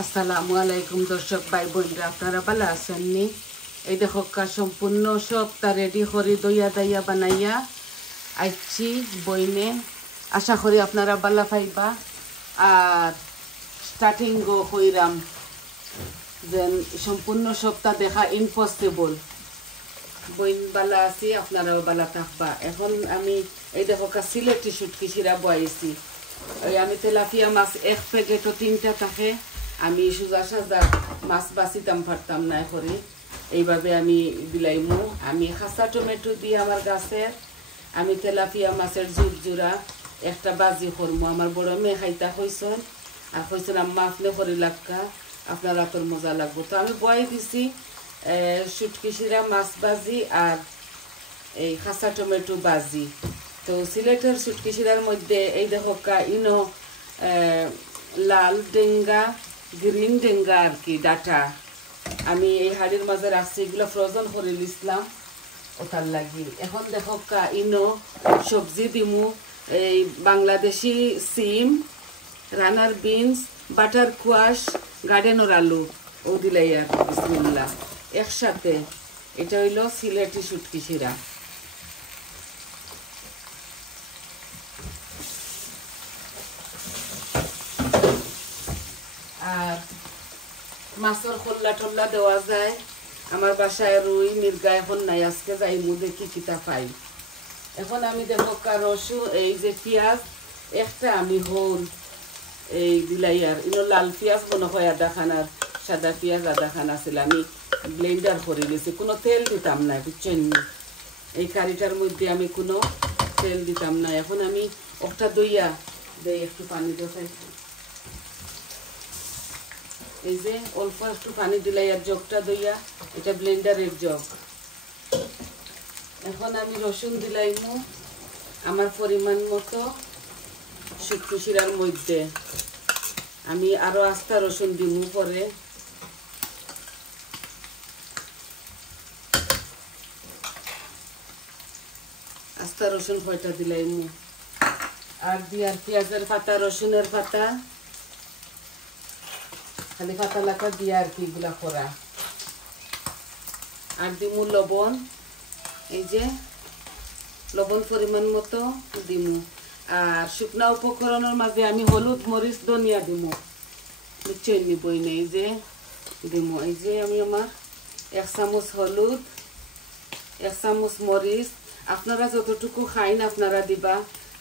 আসসালামু আলাইকুম দর্শক ভাই বোনরা, আপনারা ভালো আছেন নি? এই দেখো সম্পূর্ণ সবটা রেডি করে দইয়া দাইয়া বানাইয়া আইছি বইনে। আশা করি আপনারা ভালো পাইবা। আর স্টার্টিং গো কইরাম যে সম্পূর্ণ সবটা দেখা ইম্পসিবল। বইন বালা আছি, আপনারাও বালা থাকবা। এখন আমি এই দেখো সিলেটি শুটকি শিরা বয়াইছি। ওই আমি তেলাপিয়া মাছ এক প্যাকেটও 3টা থাকে। আমি সোজা সাজা মাছ বাঁচিতাম পারতাম না করে, এইভাবে আমি বিলাইমু। আমি খাসা টমেটো দিয়ে আমার গাছের আমি তেলাপিয়া মাছের জুড়া একটা বাজি করমু। আমার বড় মেয়ে খাইতা হইসন আর হইসন আম্মা আপনি করে লাগা, আপনারা তোর মজা লাগবো। তো আমি বয়াই দিছি শুটকি শিরা মাছ বাজি আর এই খাসা টমেটো বাজি। তো সিলেটের শুটকি শিরার মধ্যে এই দেখো ইনো লাল ডেঙ্গা গ্রিন ডেঙ্গা আর কি ডাটা আমি এই হাড়ির মাঝে রাখছি, এগুলো ফ্রোজেন করে লিসলাম ওটার লাগি। এখন দেখো ইনো সবজি দিমু, এই বাংলাদেশি সিম, রানার বিনস, বাটার কোয়াশ, গার্ডেনর আলু ও দিলাই আর বিসমিল্লাহ একসাথে। এটা হইল সিলেটি শুটকি শিরা। আর মাছের খোল্লা টোল্লা দেওয়া যায়। আমার বাসায় রুই মির্গা এখন নাই, আজকে যাই মুদে কি কিতা পাই। এখন আমি দেখো রসুন এই যে পেঁয়াজ একটা আমি হোল এই দিলাই আর ইনো লাল পেঁয়াজ মনে হয় আধা খানার, সাদা পেঁয়াজ আধা খানা ছিল। আমি ব্লেন্ডার করে নিয়েছি, কোনো তেল দিতাম না বুঝছেন। এই কারিটার মধ্যে আমি কোনো তেল দিতাম না। এখন আমি একটা দইয়া দেই, একটু পানি দেখাই। এই যে অল্প একটু পানি দিলাই আর জগটা দইয়া, এটা ব্লেন্ডারের জগ। এখন আমি রসুন দিলাইমু আমার পরিমাণ মতো শুটকি শিরার মধ্যে। আমি আরো আস্তা রসুন দিমু পরে। আস্তা রসুন কয়টা দিলাইমু আর দিয়ার পেঁয়াজের পাতা, রসুনের পাতা, খালি পাতা লাকা দিয়ে আর কি এগুলা করা। আর দিমু লবণ, এই যে লবণ পরিমাণ মতো দিমু। আর শুকনা উপকরণের মাঝে আমি হলুদ মরিচ ধনিয়া দিমু, বুঝছেন নি বইনে। এই যে দিমু, এই যে আমি আমার 1 চামচ হলুদ, 1 চামচ মরিচ। আপনারা যতটুকু খাইন আপনারা দিবা।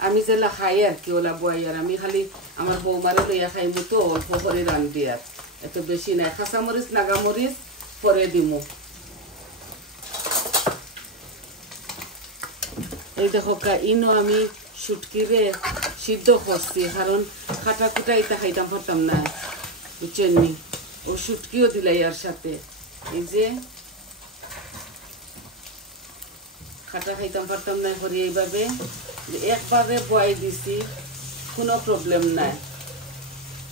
আমি যেলা খাই আর কি ওলা বই। আর আমি খালি আমার বৌমারে লইয়া খাইমু তো অল্প করে রান্ধি, আর এত বেশি নাই। খাসা মরিচ নাগা মরিচ পরে দিমু। এই দেখো ইনো আমি শুটকিরে সিদ্ধ করছি, কারণ খাটা কুটা ইটা খাইতাম পারতাম না বুঝছেন নি। ও শুটকিও দিলাই আর সাথে। এই যে খাটা খাইতাম পারতাম না করি এইভাবে একবারে বয়াই দিছি, কোনো প্রবলেম নাই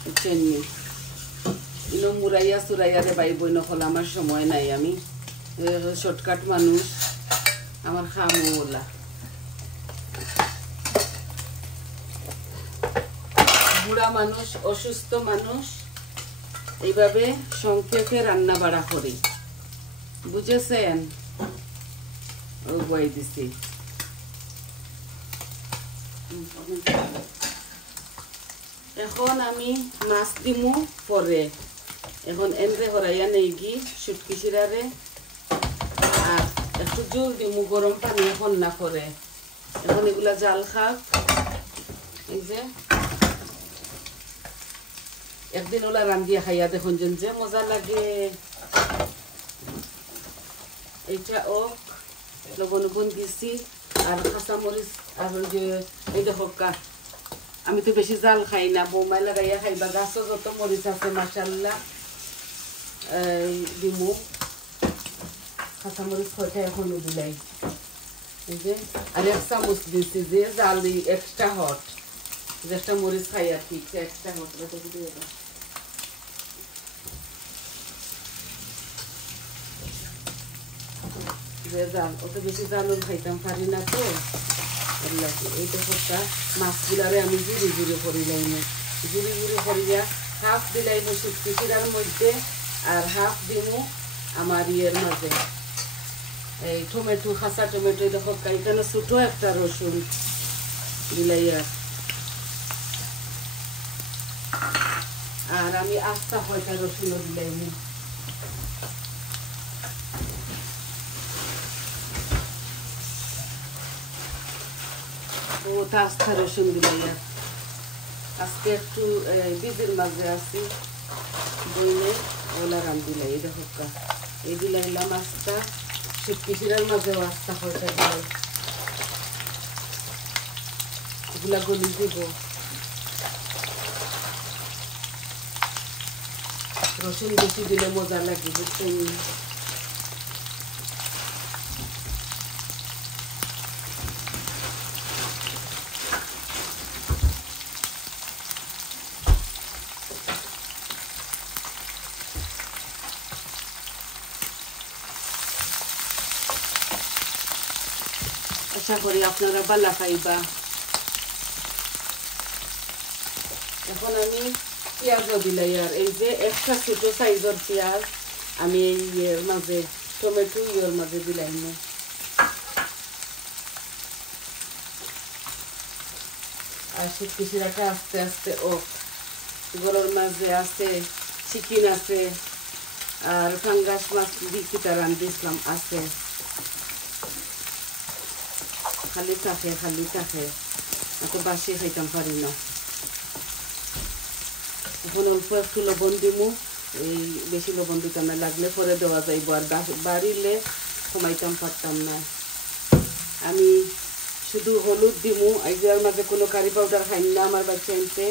বুঝছেন নি। ইনো মুরাইয়া চুরাইয়ারে বাই বই নকল, আমার সময় নাই, আমি শর্টকাট মানুষ, আমার খামো ওলা। বুড়া মানুষ, অসুস্থ মানুষ, এইভাবে সংক্ষেপে রান্না বাড়া করি, বুঝেছেন। ও বই দিছি। এখন আমি মাছ দিমু পরে। এখন এনরে হরাইয়া নেই গি শুটকি শিরারে। আর একটু জল দিমু, গরম পানি এখন না করে। এখন এগুলা জাল খাক। এই যে একদিন ওলা রান্ধিয়া খাইয়া দেখুন যে মজা লাগে। এইটা ও লবণ দিছি আর কাঁচা মরিচ। আর যে এই দেখো আমি তো বেশি জাল খাই না, বৌমাই লাগাইয়া খাইবা। গাছও যত মরিচ আছে মাশাআল্লাহ দিমু। কাঁচা মরিচ কয়টা এখনো দিলাই। এই যে আর 1 চামচ দিছি যে জাল এক্সট্রা হট, যেটা মরিচ খাই আর কি এক্সট্রা হট। জাল অত বেশি জালও খাইতাম পারি না তো। এই দেখো মাছগুলারে আমি জুড়ি জুড়ি করি লাইনে, জুড়ি জুড়ি করিয়া হাফ দিলাই শুটকি শিরার মধ্যে আর হাফ দিমু আমার ইয়ের মাঝে এই টমেটো খাসা টমেটো দেখো এখানে ছোটো একটা রসুন দিলাই আর আমি আস্তা কয়টা রসুনও দিলাইনি ওটা আস্তা রসুন দিলাই আজকে একটু বীজের মাঝে আছি বইলে ওলা রান দিলাই দেখো এই দিলাইলাম আস্তা শুটকি শিরার মাঝেও আস্তা কয়টা দিলাই এগুলা গলি দিব রসুন বেশি দিলে মজা লাগে বুঝছেন আশা করি আপনারা ভালো খাইবা এখন আমি পেঁয়াজও দিলাই আর এই যে একটা ছোট সাইজের পেঁয়াজ আমি এই ইয়ের মাঝে টমেটো ইয়ের মাঝে দিলাম আর শুটকি শিরাটা আস্তে আস্তে গরুর মাঝে আছে চিকেন আছে আর ফাঙ্গাস মাছ দিকিটা রান্ধিছিলাম আছে খালি থাকে এত বাসি খাইতাম পারি না এখন অল্প একটু লবণ দিমু এই বেশি লবণ দিতাম না লাগলে পরে দেওয়া যাইব আর বাড়িলে কমাইতাম পারতাম না আমি শুধু হলুদ দিমু এগুলোর মাঝে কোনো কারি পাউডার খাই না আমার বাচ্চা এনতে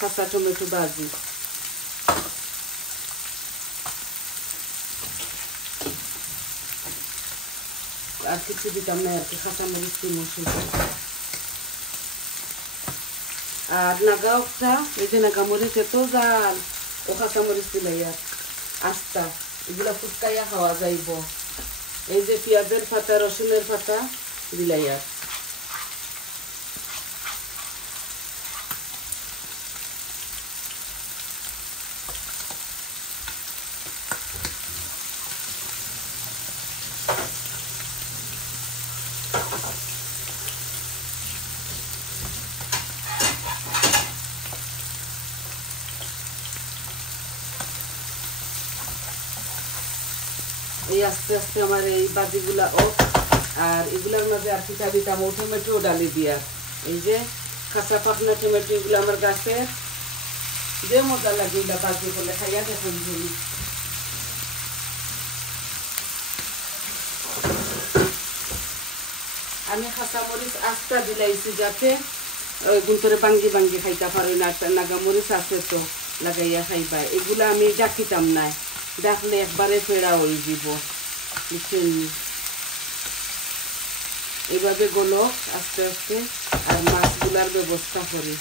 কাঁচা টমেটো ভাজি আর কিছু দিতাম না আর কি কাঁচামরিচ দিমু শুধু আর নাগাওটা এই যে নাগামরিচ এত জাল ও কাঁচামরিচ দিলাই আর আস্তা এগুলা ফুটকাইয়া খাওয়া যাইব এই যে পেঁয়াজের পাতা রসুনের পাতা দিলাই আর এই আস্তে আস্তে আমার এই বাজিগুলা আর এগুলার মাঝে আর পিঠা দিতাম টমেটো ডালি দিয়া এই যে কাঁচা পাকনা টমেটো এগুলো আমার গাছে যে মজা লাগে এগুলা বাজি করলে খাইয়া দেখুন আমি কাঁচামরিচ আস্তা দিলাইছি যাতে ওই গুন্তরে বাঙ্গি বাঙ্গি খাইতে পারি না নাগামরিচ আছে তো লাগাইয়া খাইবা এগুলা আমি ডাকিতাম না ডাকলে একবারে ফেরা হয়ে যাব বুঝছেন এইভাবে গলক আস্তে আস্তে আর মাছগুলার ব্যবস্থা করি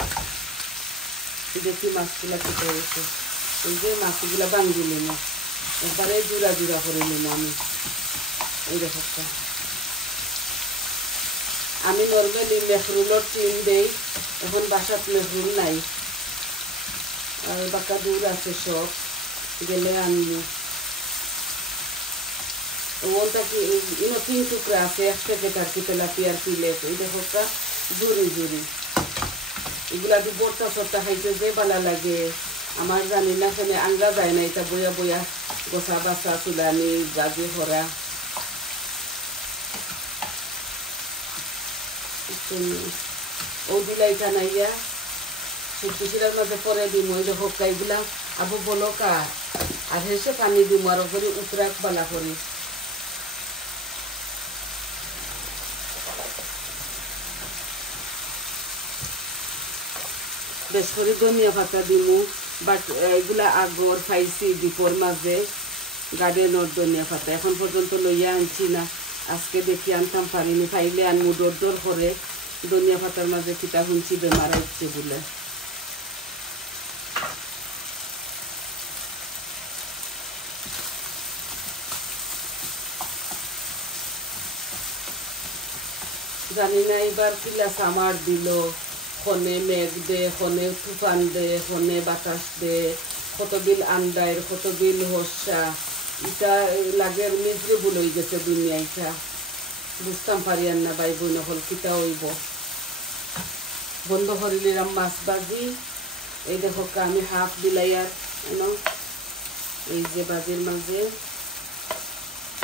দেখি মাছগুলা কেটে হয়েছে এই যে মাছগুলা ভাঙ্গি নিম একবারে জোড়া জোড়া করে নিম আমি এই দেখো আমি নর্মালি মেহরুলর টিন দেই এখন বাসাত মেহরুল নাই আর বাঁকা দূর আছে সব গেলে আনবো ওটা কি ইনো 3 টুকরা আছে এক প্যাকেট আর কি তেলাপিয়ার পিলেট এই দেখো জুড়ি এগুলা দিয়ে বর্তা সর্তা খাইতে যে ভালো লাগে আমার জানি না এখানে আঙ্গা যায় না এটা বয়া বয়া গোসা বাসা চুলানি গাজি ভরা ও দিলাই জানাইয়া শুটকি শিরার মাঝে পরে দিম ওই দেখো এগুলা আবু বলো কা আর হেসে পানি দিম আর করে উতরাক বালা করি বেশ করে ধনিয়া পাতা দিমু বাট এগুলা আগর খাইছি দীপর মাঝে গার্ডেনের ধনিয়া পাতা এখন পর্যন্ত লইয়া আনছি না আজকে দেখি আনতাম পারিনি খাইলে আনমু দর করে ধনিয়া পাতার মাঝে কিতা শুনছি বেমার আইছে বলে জানি না এবার কিলা সামার দিল খনে মেঘ দে খনে তুফান দে খনে বাতাস দে কত বিল আন্দায়ের কত বিল হর্ষা এটা লাগের মিজরেবল হয়ে গেছে দুনিয়া এটা বুঝতাম পারি আর না ভাই বোন হল কিতা হইব বন্ধ করিলাম মাছ বাজি এই দেখো আমি হাফ বিলাইয়ার এই যে বাজির মাঝে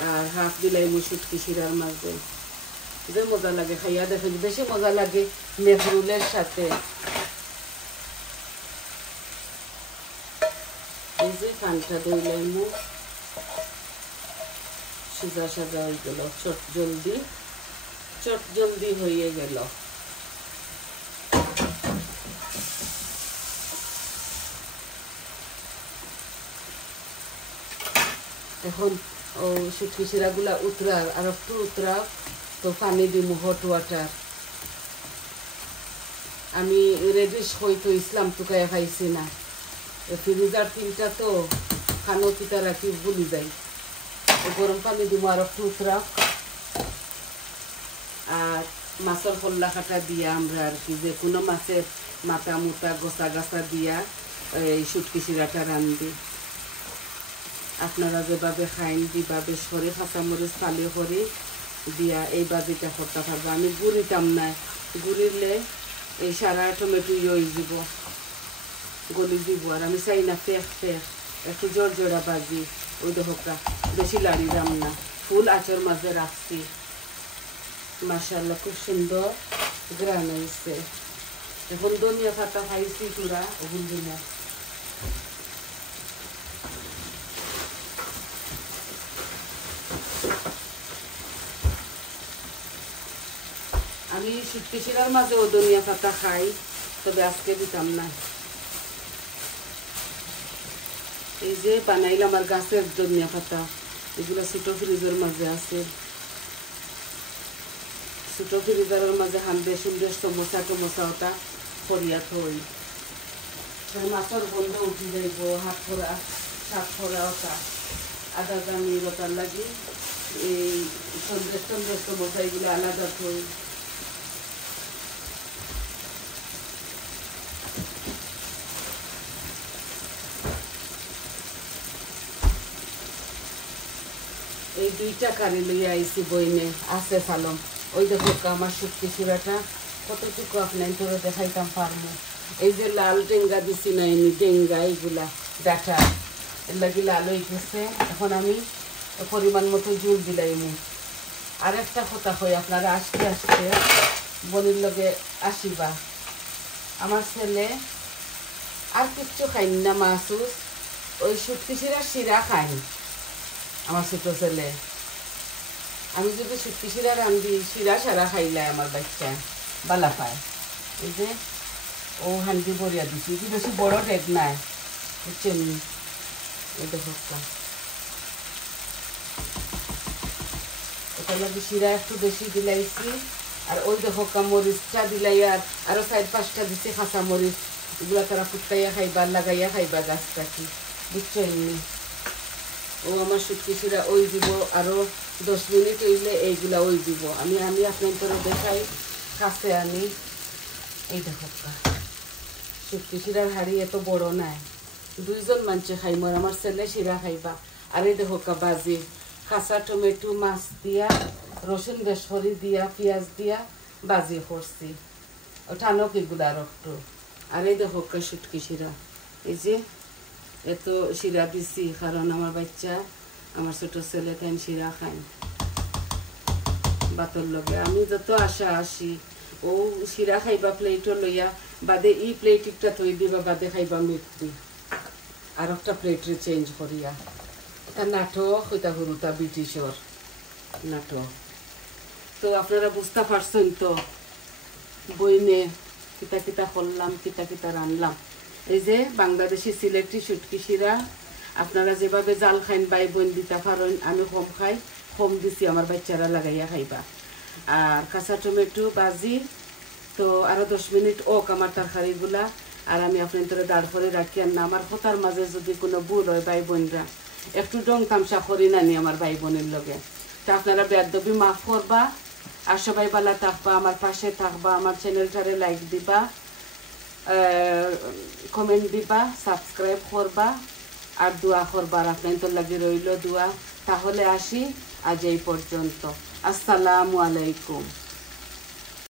আর হাফ দিলাই মুসুটকি শিরার মাঝে যে মজা লাগে খাইয়া দেখেন বেশি মজা লাগে মেহরুলের সাথে এই যে কানটা দইলাই মু সিজা সাজা হয়ে গেল চট জলদি হয়ে গেল এখন ও শুটকি শিরাগুলা উতরার আর একটু উতরা তো পানি দিব হট ওয়াটার আমি রেডিশ হইতো ইসলাম টুকায় খাইছি না ফ্রিজার তিনটা তো খানো তিতা রাখি ভুলি যাই গরম পানি দিব আর একটু উতরা আর মাছের ফল্লা কাটা দিয়া আমরা আর কি যে কোনো মাছের মাথা মুটা গোসা গাছা দিয়া এই শুটকি শিরাটা রান্ধি আপনারা যেভাবে খাইন দিবা বেশ করে কাঁচামরিচ ফালি করে দিয়া এই বাজিটা করতে পারবো আমি গুড়িতাম না গুড়িলে এই সারা টমেটো হয়ে যাব গলি দিব আর আমি চাই না ফেক একটু জোড়া বাজি ওই দেখা বেশি লাড়ি দাম না ফুল আচর মাঝে রাখছি মাশাআল্লাহ খুব সুন্দর গ্রান হয়েছে এখন ধনিয়া পাতা খাইছি পুরা ওগুন দিনা আমি শুটকি শিরার মাঝেও ধনিয়া পাতা খাই তবে আজকে দিতাম না এই যে বানাইলাম আমার গাছের ধনিয়া পাতা এগুলো ছোট ফ্রিজের মাঝে আছে ছোট ফ্রিজারের মাঝে হান্ডে সুন্দর সমোসা ওটা করিয়া থই মাছের গন্ধ উঠি যাইব হাত ফোড়া শাক ফোড়া ওটা আদা দামি ওটার লাগি এই সন্দেশ সমোসা এগুলো আলাদা থই এই দুইটা কারি লইয়া আইসি বইনে আছে ফালম ওই দেখো আমার শুটকি শিরাটা কতটুকু আপনার তোরা দেখাইতাম পারবো এই যে লাল ডেঙ্গা দিছি না এমনি ডেঙ্গা এইগুলা ডাটা এর লাগি লাল হয়ে গেছে এখন আমি পরিমাণ মতো জুল দিলাইনি আর একটা কথা কই আপনারা আস্তে আস্তে বনির লগে আসিবা আমার ছেলে আর কিচ্ছু খাইন না মাসুস ওই শুটকি শিরা খাই আমার ছোট ছেলে আমি যদি শুটকি শিরা রান্ধি শিরা সারা খাইলে আমার বাচ্চা বালা পায় এই যে ও হান্ডি বরিয়া দিছি কি বেশি বড় ডেক নাই বুঝছেন এই দেখো এটা লাগে শিরা একটু বেশি দিলাইছি আর ওই দেখো মরিচটা দিলাই আর আরো 4-5টা দিছি কাঁচা মরিচ এগুলা তারা ফুটকাইয়া খাইবা লাগাইয়া খাইবা গাছটা কি বুঝছেন ও আমার শুটকি শিরা ওই দিব আরো 10 মিনিট হইলে এইগুলা ওই দিব আমি আপনাদের দেখাই কাছে আনি এই দেখো শুটকি শিরার হাড়ি এত বড় নাই 2 জন মানুষে খাইম আর আমার ছেলে শিরা খাইবা আর এই দেখো বাজি কাঁচা টমেটো মাছ দিয়া রসুন বেসরি দিয়া পেঁয়াজ দিয়া বাজি করছি ওঠানো এগুলা রক্ত আর এই দেখো শুটকি শিরা এই যে এত শিরা দিছি কারণ আমার বাচ্চা আমার ছোট ছেলে তাই শিরা খায় বাতর লগে আমি যত আশা আসি ও শিরা খাইবা প্লেটও লইয়া বাদে ই প্লেট একটা থই দিবা বাদে খাইবা মিষ্টি আর একটা প্লেটে চেঞ্জ করিয়া এটা নাটক ওইটা হরুটা ব্রিটিশর নাটক তো আপনারা বুঝতে পারছেন তো বইনে কিতা করলাম কিতা রানলাম এই যে বাংলাদেশি সিলেটি শুটকি শিরা আপনারা যেভাবে জাল খাইন বাই বোন দিতে পারেন আমি কম খাই কম দিছি আমার বাচ্চারা লাগাইয়া খাইবা আর কাঁচা টমেটো বাজি তো আরো 10 মিনিট ওক আমার তরকারিগুলা আর আমি আপনাদের দাঁড় করে রাখি আর না আমার কথার মাঝে যদি কোনো ভুল হয় ভাই বোনরা একটু ডং তামসা করি না নি আমার ভাই বোনের লগে তা আপনারা বেয়াদবি মাফ করবা আর সবাই ভালো থাকবা আমার পাশে থাকবা আমার চ্যানেলটারে লাইক দিবা কমেন্ট দিবা, সাবস্ক্রাইব করবা আর দোয়া করবার আপনাদের লাগি রইল দোয়া। তাহলে আসি আজ এই পর্যন্ত। আসসালামু আলাইকুম।